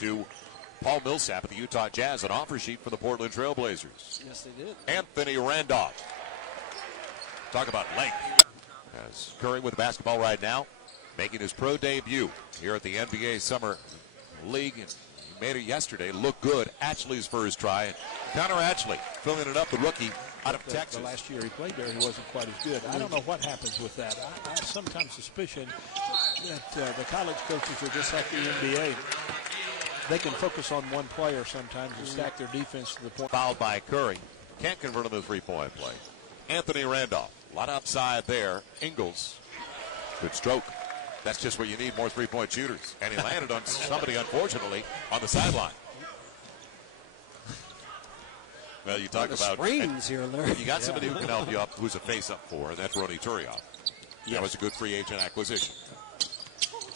to Paul Millsap of the Utah Jazz, an offer sheet for the Portland Trailblazers. Yes, they did. Anthony Randolph. Talk about length. As Curry with the basketball right now, making his pro debut here at the NBA Summer League. And he made it yesterday look good. Atchley's first try. And Connor Atchley filling it up, the rookie out of Texas. The last year he played there, he wasn't quite as good. I don't know what happens with that. I sometimes suspicion that the college coaches are just like the NBA. They can focus on one player sometimes and stack their defense to the point. Fouled by Curry. Can't convert on the three-point play. Anthony Randolph. A lot of upside there. Ingles. Good stroke. That's just where you need more three-point shooters. And he landed on somebody, unfortunately, on the sideline. Well, you talk about sprains here and there. You got somebody who can help you up, who's a face-up for, and that's Ronny Turiaf. Yes. That was a good free agent acquisition.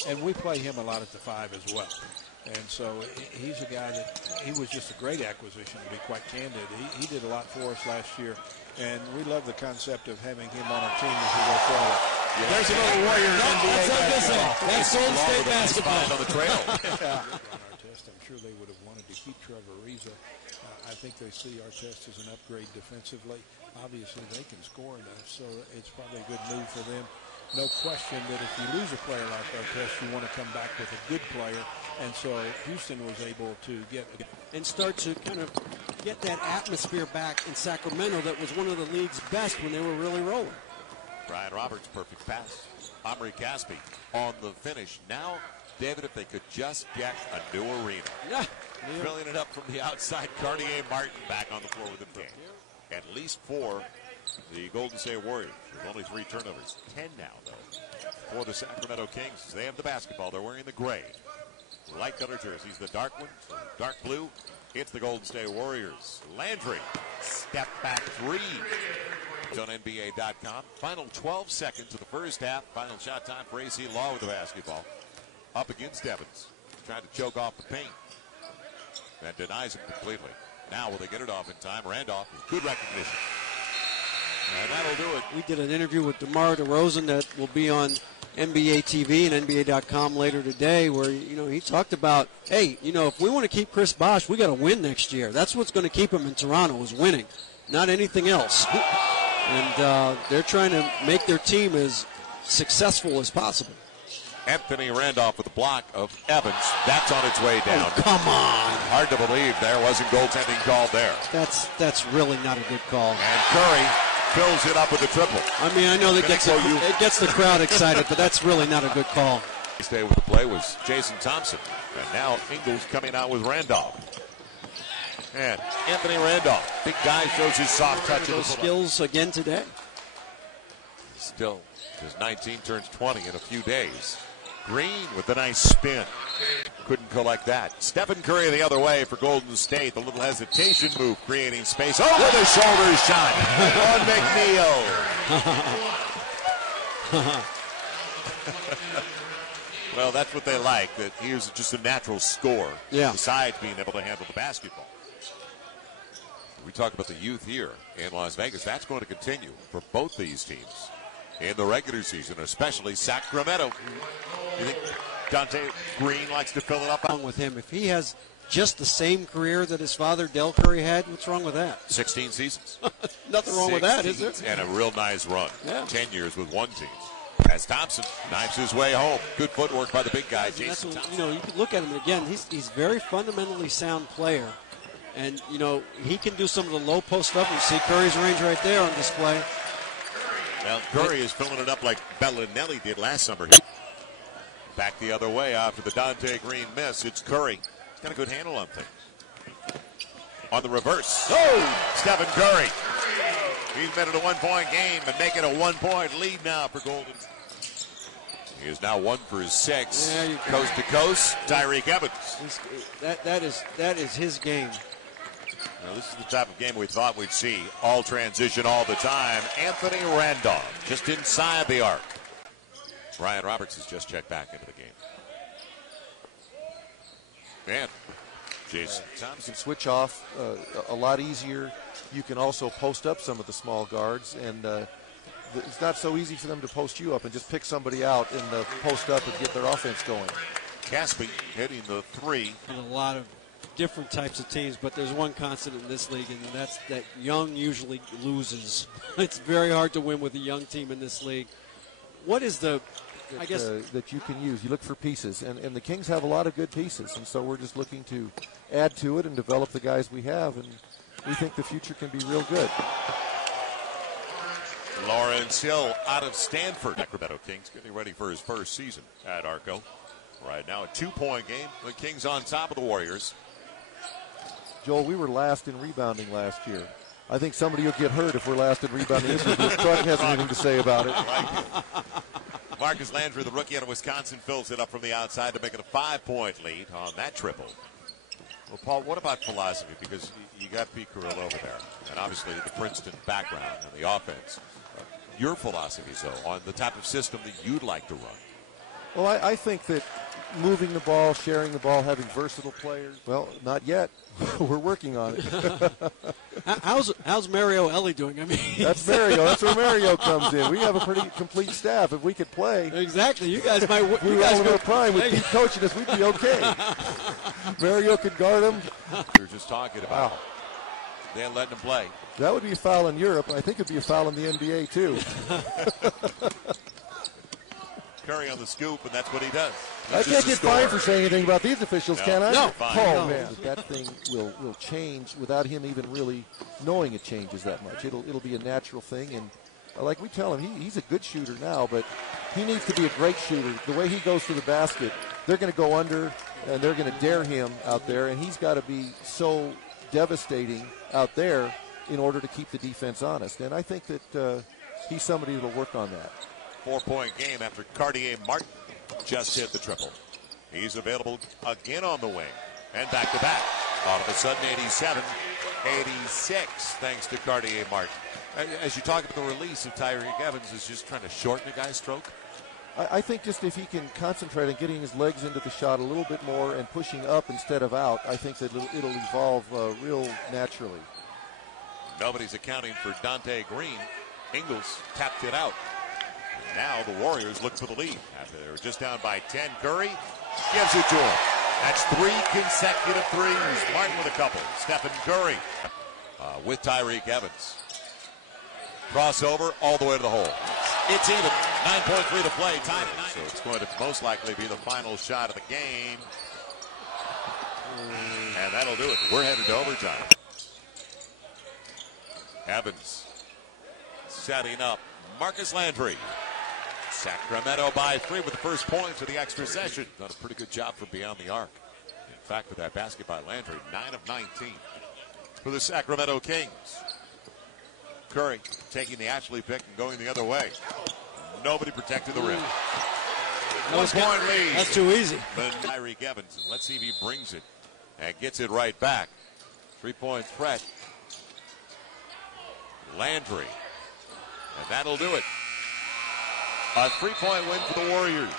And we play him a lot at the 5 as well. And so he's a guy that he was just a great acquisition, to be quite candid. He did a lot for us last year, and we love the concept of having him on our team as we go forward. Yeah. There's another Warrior NBA. That's Golden State basketball on the trail. On our test, I'm sure they would have wanted to keep Trevor Ariza. I think they see our test as an upgrade defensively. Obviously, they can score enough, so it's probably a good move for them. No question that if you lose a player like Artest, you want to come back with a good player. And so Houston was able to get and start to kind of get that atmosphere back in Sacramento that was one of the league's best when they were really rolling. Brian Roberts, perfect pass. Omri Caspi on the finish. Now, David, if they could just get a new arena. Yeah. Filling it up from the outside, Cartier Martin back on the floor with the game. At least 4, the Golden State Warriors, with only 3 turnovers. 10 now, though, for the Sacramento Kings. They have the basketball. They're wearing the gray. Light color jerseys, the dark one, dark blue. It's the Golden State Warriors. Landry, step back 3. It's on NBA.com. Final 12 seconds of the first half. Final shot time for AC Law with the basketball. Up against Evans. Trying to choke off the paint. That denies him completely. Now will they get it off in time? Randolph with good recognition. And that'll do it. We did an interview with DeMar DeRozan that will be on NBA TV and NBA.com later today, where he talked about, hey, if we want to keep Chris Bosh, we got to win next year. That's what's going to keep him in Toronto, is winning, not anything else. And they're trying to make their team as successful as possible. Anthony Randolph with the block of Evans. That's on its way down. Oh, come on. Hard to believe there wasn't goaltending called there. That's really not a good call. And Curry fills it up with a triple. I mean, I know that it gets the crowd excited, but that's really not a good call. Stay with the play was Jason Thompson. And now Ingles coming out with Randolph. And Anthony Randolph, big guy, shows his soft touch. Those skills again today. Still, his 19 turns 20 in a few days. Green with a nice spin. Couldn't collect that. Stephen Curry the other way for Golden State. The little hesitation move, creating space. Over the shoulder shot on McNeil. Well, that's what they like, that he was just a natural scorer. Yeah. Besides being able to handle the basketball. We talk about the youth here in Las Vegas. That's going to continue for both these teams in the regular season, especially Sacramento. You think Dante Green likes to fill it up? What's wrong with him? If he has just the same career that his father, Del Curry, had, what's wrong with that? 16 seasons. Nothing wrong with that, is there? And a real nice run. Yeah. 10 years with one team. As Thompson knives his way home. Good footwork by the big guy, Jason Thompson. You can look at him again. He's very fundamentally sound player. And, he can do some of the low post stuff. You see Curry's range right there on display. Well, Curry is filling it up like Bellinelli did last summer. Back the other way after the Dante Green miss. It's Curry. He's got a good handle on things. On the reverse. Oh! Stephen Curry. He's made it a one-point game and making a one-point lead now for Golden. He is now 1 for 6. Coast to coast, Tyreke Evans. That is his game. Now, this is the type of game we thought we'd see. All transition all the time. Anthony Randolph just inside the arc. Brian Roberts has just checked back into the game. Man, Jason Thompson. You can switch off a lot easier. You can also post up some of the small guards, and it's not so easy for them to post you up and just pick somebody out in the post up and get their offense going. Caspi hitting the three. And a lot of different types of teams, but there's one constant in this league, and that's that young usually loses. It's very hard to win with a young team in this league. What is the, I guess, that you can use? You look for pieces, and the Kings have a lot of good pieces, and so we're just looking to add to it and develop the guys we have, and we think the future can be real good. Lawrence Hill out of Stanford. Sacramento Kings getting ready for his first season at Arco. Right now a 2-point game. The Kings on top of the Warriors. Joel, we were last in rebounding last year. I think somebody will get hurt if we're last in rebounding this year. Clark has anything to say about it. Marcus Landry, the rookie out of Wisconsin, fills it up from the outside to make it a 5-point lead on that triple. Well, Paul, what about philosophy? Because you got Pete Carrillo over there, and obviously the Princeton background and the offense. Your philosophies, though, on the type of system that you'd like to run? Well, I think that moving the ball, sharing the ball, having versatile players, well, not yet. We're working on it. How's Mario Ellie doing? I mean, that's Mario. That's where Mario comes in. We have a pretty complete staff. If we could play, exactly. You guys might. If we were all in our prime with Pete coaching us, we'd be okay. Mario could guard him. We were just talking about. Wow. They letting him play. That would be a foul in Europe. I think it'd be a foul in the NBA too. Curry on the scoop, and that's what he does. I can't get fined for saying anything about these officials, can I? No. Oh, man. That thing will change without him even really knowing it changes that much. It'll be a natural thing. And like we tell him, he's a good shooter now, but he needs to be a great shooter. The way he goes to the basket, they're going to go under, and they're going to dare him out there, and he's got to be so devastating out there in order to keep the defense honest. And I think that he's somebody that will work on that. 4-point game after Cartier Martin just hit the triple. He's available again on the wing and back-to-back. All of a sudden, 87, 86, thanks to Cartier Martin. As you talk about the release of Tyreke Evans, is just trying to shorten a guy's stroke? I think just if he can concentrate on getting his legs into the shot a little bit more and pushing up instead of out, I think that it'll evolve real naturally. Nobody's accounting for Dante Green. Ingles tapped it out. Now the Warriors look for the lead. After they were just down by 10, Curry gives it to him. That's 3 consecutive threes. Martin with a couple. Stephen Curry with Tyreke Evans. Crossover all the way to the hole. It's even. 9.3 to play. Time at 9. So it's going to most likely be the final shot of the game. And that'll do it. We're headed to overtime. Evans setting up Marcus Landry. Sacramento by 3 with the first points of the extra session. Done a pretty good job from beyond the arc. In fact, with that basket by Landry, 9 of 19 for the Sacramento Kings. Curry taking the Ashley pick and going the other way. Nobody protected the rim. 1 point lead. That's too easy. But Tyreke Evans, and let's see if he brings it and gets it right back. 3-point threat. Landry. And that'll do it. A 3-point win for the Warriors.